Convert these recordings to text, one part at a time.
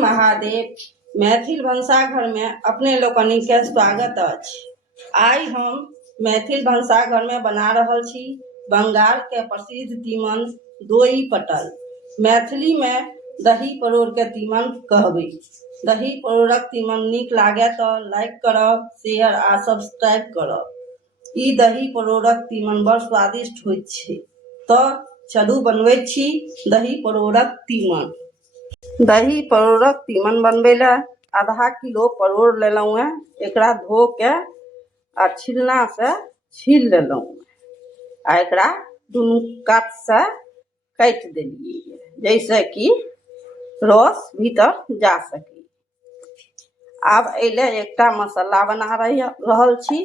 महादेव। मैथिल भनसाघर में अपने लोकनि के स्वागत अछि। आई हम मैथिल भनसाघर में बना रहल छी बंगाल के प्रसिद्ध तीमन दोई पटल। मैथिली में दही परोड़ के तीमन कहबै। दही परोड़क तीमन नीक लागे तो लाइक करब, शेयर आ सब्सक्राइब करब। ई दही परोड़क तीमन बड़ स्वादिष्ट होइत छै। तो चलू बनबै छी दही परोड़क तीमन। दही परोड़क तीमन बनबै ला आधा किलो परोड़ लेलहुँ हैं। एकरा धो के आ छिलना से छील लेलहुँ आ एकरा दुनू कात से काट देलिए जैसे कि रस भीतर जा सके। आब एले एकटा मसाला बना रहल छी।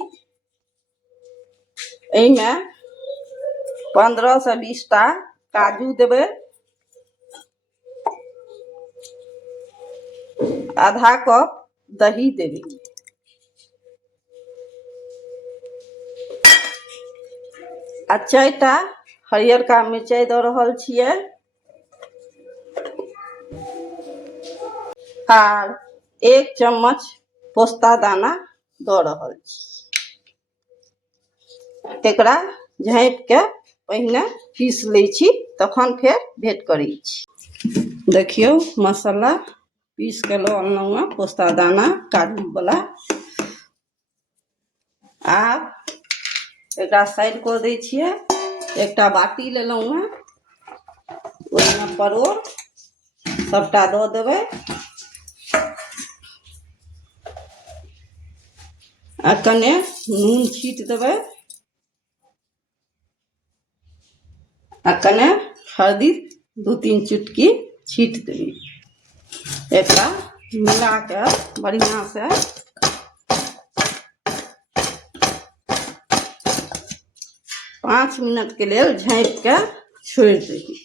एमे 15 से 20 टा काजू देबै, आधा कप दही देबै आ 4 टा हरियरका मिर्चाई दऽ रहल छियै आर 1 चम्मच पोस्ता दाना दऽ रहल छी। एकरा झाँपि के पहिने पीस लै छी तखन फेर भेंट करै छी। देखियौ मसाला पीस के लऽ अनलहुँ हैं पोस्ता दाना काजू वाला। आब एकरा साइड कऽ दै छियै। एकटा बाटी लेलहुँ हैं, ओहिमे परोड़ सबटा दऽ देबै आ कने नून छीट देबै आ कने हल्दी 2-3 चुटकी छीट देबै। एकरा मिला के बढ़िया से 5 मिनट के लिए झाँपि के छोड़ि देबै।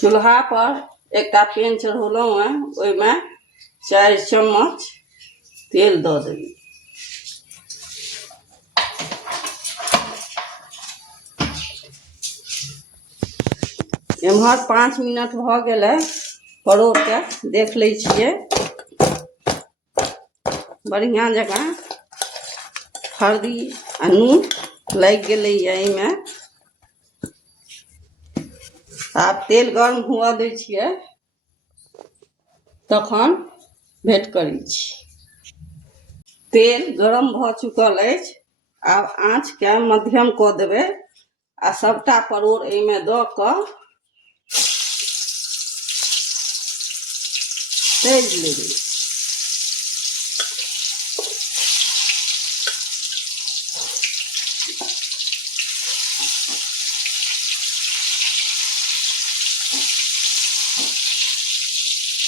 चूल्हा पर एकटा पैन चढ़ौलहुँ हैं, ओहिमे 4 चम्मच तेल दऽ देबै। एम्हर 5 मिनट भऽ गेलै, परोड़ के देख लै छियै। बढ़िया जकाँ हल्दी आ नून लागि गेलै एहिमे। आब तेल गर्म हुअ दै छियै तखन भेंट करै छी। तेल गरम भऽ चुकल अछि। आब आँच के मध्यम कऽ देबै आ सबटा परोड़ एहिमे दऽ कऽ तैर लेबै।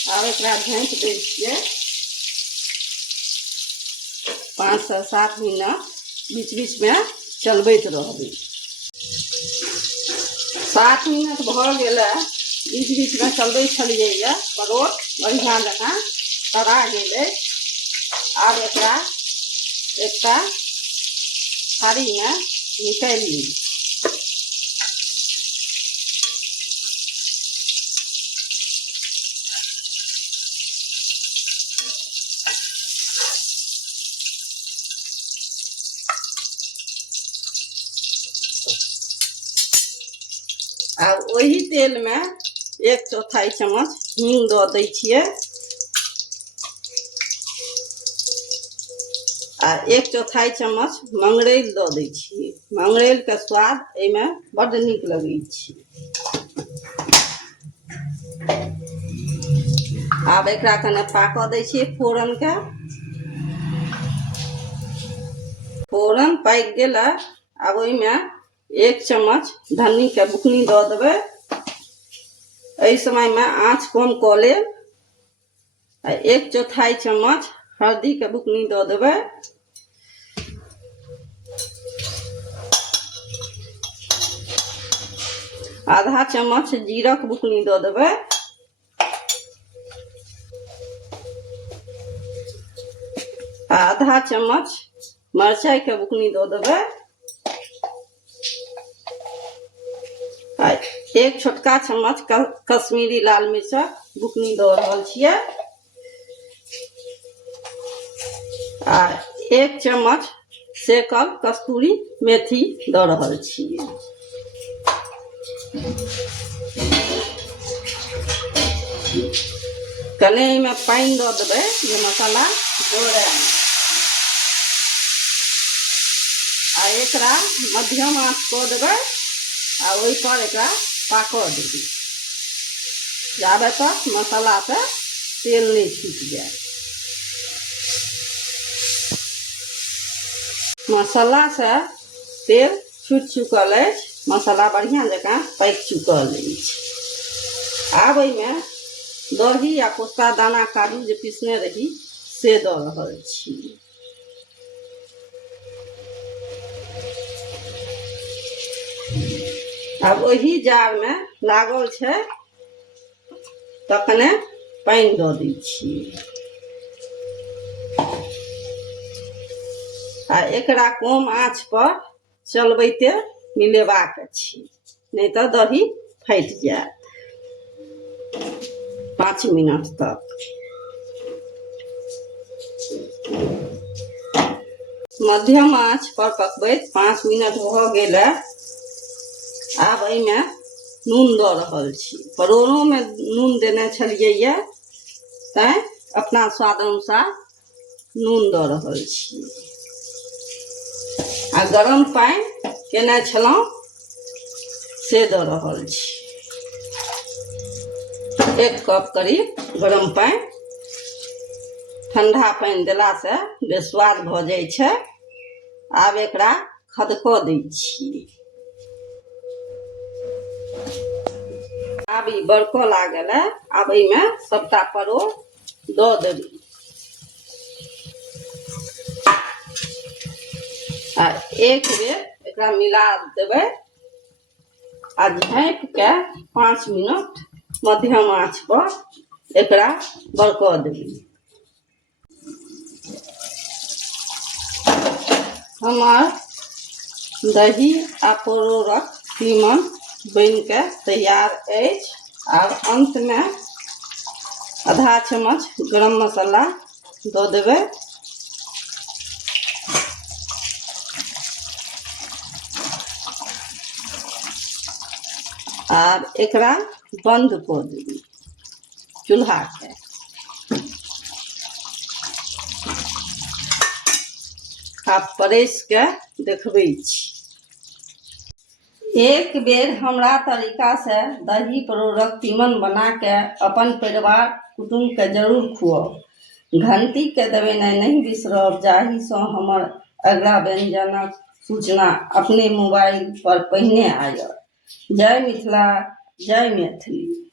आब एकरा झाँपि दै छियै। 5 से 7 मिनट बीच बीच में चलबैत रहबै। 7 मिनट भऽ गेलै, बीच बीच में चलबै छलियै ये। परोड़ बढ़िया जकाँ तरा गेलै। आब एकरा एकटा थारी में निकालि ली। आब वही तेल में 1/4 चम्मच हींग दऽ दै छियै आ 1/4 चम्मच मंगरैल दऽ दै छियै। मंगरैल के स्वाद एहिमे बड्ड नीक लगै छै। आब एकरा कने पाकऽ दै छियै फोरन के। फोरन पाकि गेलै। आब ओहिमे 1 चम्मच धन्नी के बुकनी दऽ देबै। एहि समय में आँच कम कऽ लेब आ 1/4 चम्मच हल्दी के बुकनी दऽ देबै। आधा चम्मच जीरक बुकनी दऽ देबै। आधा चम्मच मरचाई के बुकनी दऽ देबै। एक छोटका चम्मच कश्मीरी लाल मिर्चक बुकनी दऽ रहल छियै आ 1 चम्मच सेकल कस्तूरी मेथी दऽ रहल छियै। कने एहिमे पानि दऽ देबै जे मसाला जोड़ै आ एकरा मध्यम आँच कऽ देबै आ ओहिपर एकरा पाकऽ देबै जाबे तक मसाला पे तेल नहीं छूट जाए। मसाला से तेल छूट चुकल है, मसाला बढ़िया जकाँ पक चुकल है। आब एहिमे दही आ पोस्ता दाना काजू जे पीसने रही से दऽ रहल छी। अब वही जार में लागल छै तखने पानि दऽ दै छियै आ एकरा कम आँच पर चलबैते मिलेबाक छै, नहीं तो दही फैट जाएत। 5 मिनट तक मध्यम आँच पर पकबैत 5 मिनट भऽ गेल। आब एहिमे नून दऽ रहल छी। परोरों में नून देने छलियै तैं अपना स्वाद अनुसार नून दऽ रहल छी आ गरम पानि केने छलहुँ से दऽ रहल छी। 1 कप करीब गरम पानि। ठंडा पानि देला से बेस्वाद भऽ जाइ छै। आब एकरा खदकऽ दै छी। आब ई बरकऽ लागल है। आब एहिमे सबटा परोर दऽ देबै आ एक बेर एकरा मिला देबै आ झाँपि के 5 मिनट मध्यम आँच पर एकरा बरकऽ देबै। हमर दही आ परोरक तीमन बनि के तैयार अछि। आब अंत में आधा चम्मच गरम मसाला दऽ देबै आब एकरा बंद कऽ देबै चूल्हा के। आब परसि के देखबै छी। एक बेर हमरा तरीका से दही परोरक तीमन बना के अपन परिवार कुटुंब के जरूर खुआउ। घंटी के दबेनाइ नहीं बिसरब जाहि सँ हमर अगिला व्यंजनक सूचना अपने मोबाइल पर पहिने आयत। जय मिथिला, जय मैथिली।